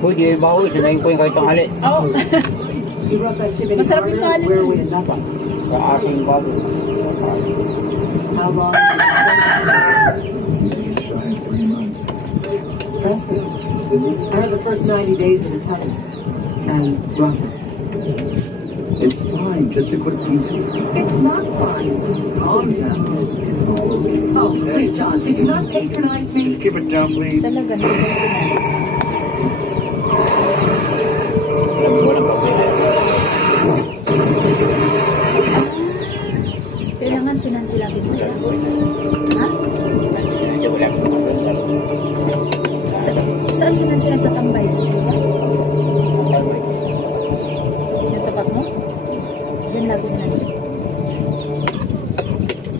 Pwede yung baho, sinayin ko yung kahit tanghali. Oo. Masarap yung tanghali. Sa aking bago. How long? Impressive. I heard the first 90 days are the toughest and roughest. It's fine, just a quick detour. It's not fine. Calm down. It's all okay. Oh, please, John, did you not patronize me? Keep it down, please. Talaga na yung sinalis. Alam ko lang problema. Kailangan sinansilagin mo. Ha? Sinasya wala ko problema. Saan sinansilag tatambay? Yung tapat mo? Diyan lagi sinansilag.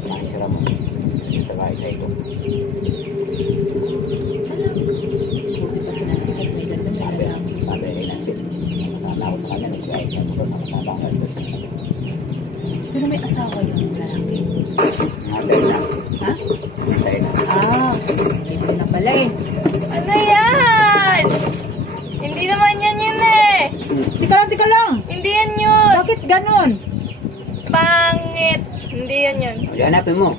Makisara mo. Ito ba isa ito? Buti pa sinansilag. May ganda na lang. Sabi ay nansi. Masama ako sa kanya. Nag-ayos ako ko. Masama ako sa kanya. Pero may asawa yung lalaki. Matay na. Ha? Matay na. May na pala eh. Ano yan? Hindi naman yan yun eh. Tika lang. Hindi yan yun. Bakit ganon? Pangit. Hindi yan yun. Hindi, hanapin mo.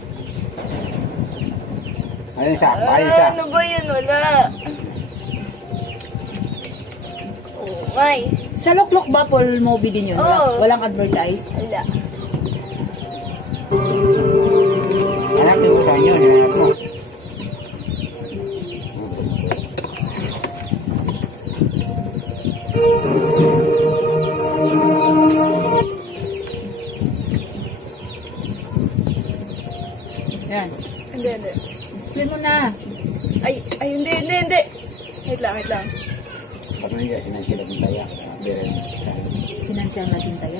Ayun siya. Ayun siya. Ano ba yun? Wala. Oh my. Sa Loklok ba full movie din yun? Oo. Walang advertise? Wala. Hanapin mo sa inyo. Hanapin mo. Yan. Hindi. Play mo na. Ay, hindi. Wait lang. Pag nandiyan, sinansilag ng taya. Sinansiyan natin taya.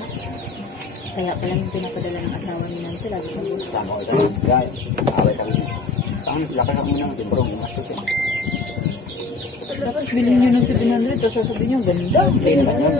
Kaya pala yung pinapadala ng asawa ni Nancy. Lagi ka po. Sama ko ito. Gaya. Away kami. Saan? Lakas ako muna ng timbrong. Gumastos eh. Tapos bilhin nyo ng 700. Tapos sasabihin nyo, ganda. Play na lang yun.